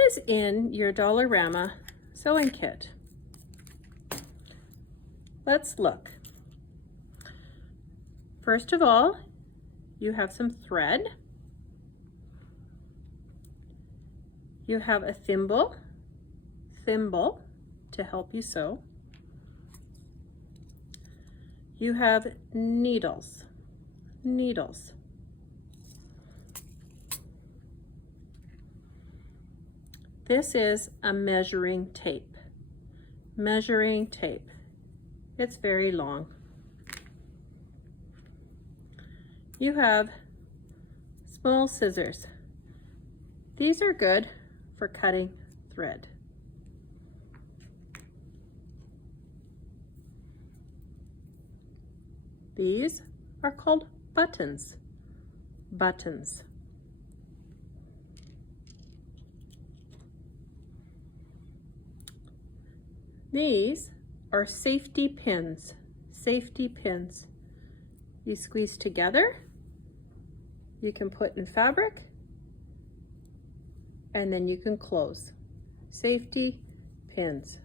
what is in your Dollarama sewing kit? Let's look. First of all, you have some thread. You have a thimble to help you sew. You have needles. This is a measuring tape. It's very long. You have small scissors. These are good for cutting thread. These are called buttons. These are safety pins. You squeeze together, you can put in fabric, and then you can close. Safety pins.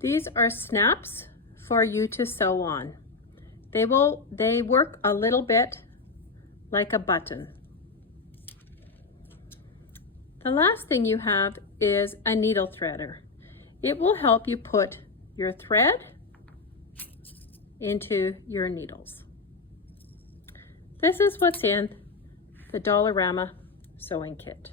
These are snaps for you to sew on. They work a little bit like a button. The last thing you have is a needle threader. It will help you put your thread into your needles. This is what's in the Dollarama Sewing Kit.